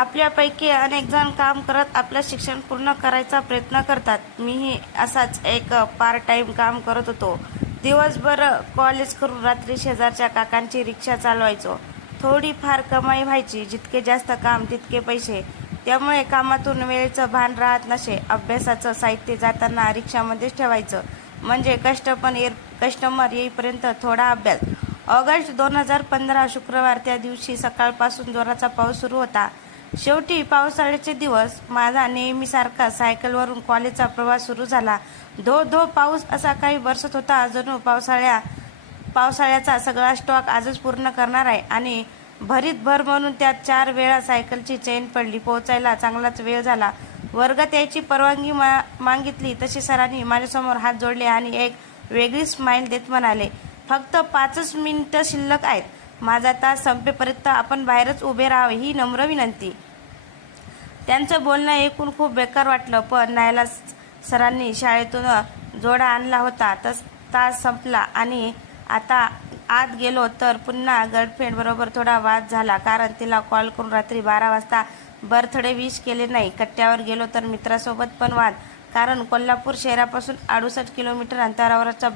आपल्यापैकी अनेक जण काम करत आपलं शिक्षण पूर्ण करायचा प्रयत्न करतात. मीही असाच एक पार्ट टाइम काम करत होतो. दिवसभर कॉलेज करून रात्री शेजारच्या काकांची रिक्षा चालवायचो. थोडीफार कमाई व्हायची. जितके जास्त काम तितके पैसे. त्यामुळे कामातून वेळेचं भान राहत नसे. अभ्यासाचं साहित्य जाताना रिक्षामध्येच ठेवायचं, म्हणजे कस्टमर येईपर्यंत थोडा अभ्यास. ऑगस्ट 2015 शुक्रवार. त्या दिवशी सकाळपासून जोराचा पाऊस सुरू होता. शेवटी पावसाळ्याचे दिवस. माझा नेहमीसारखा सायकलवरून कॉलेजचा प्रवास सुरू झाला. धो धो पाऊस असा काही बरसत होता, जणू पावसाळ्याचा सगळा स्टॉक आजच पूर्ण करणार आहे. आणि भरीत भर म्हणून त्यात 4 वेळा सायकलची चेन पडली. पोहोचायला चांगलाच वेळ झाला. वर्गात यायची परवानगी मागितली तशी सरांनी माझ्यासमोर हात जोडले आणि एक वेगळी स्माईल देत म्हणाले, फक्त 5च मिनिटं शिल्लक आहेत. माझा तास संपेपर्यंत आपण बाहेरच उभे राहावे ही नम्र विनंती. त्यांचं बोलणं ऐकून खूप बेकार वाटलं, पण नायला सरांनी शाळेतून जोडा आणला होता. तास संपला आणि आता आत गेलो तर पुन्हा गर्लफ्रेंड बरोबर थोडा वाद झाला, कारण तिला कॉल करून रात्री 12 वाजता बर्थडे विश केले नाही. कट्ट्यावर गेलो तर मित्रासोबत पण वाद, कारण कोल्हापूर शहरापासून 68 किलोमीटर अंतरावरचा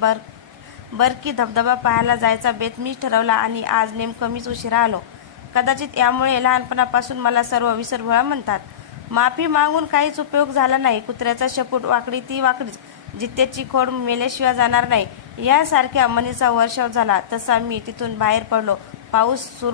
बरकी धबधबा पाहायला जायचा बेत मीच ठरवला आणि आज नेमकं मीच उशिरा आलो. कदाचित यामुळे लहानपणापासून मला सर्व विसरभोळा म्हणतात. माफी मागून काहीच उपयोग झाला नाही. कुत्र्याचा शेपूट वाकडी ती वाकडीच, जित्याची खोड मेल्याशिवाय जाणार नाही, यासारख्या म्हणीचा वर्षाव झाला. तसा मी तिथून बाहेर पडलो. पाऊस सुरू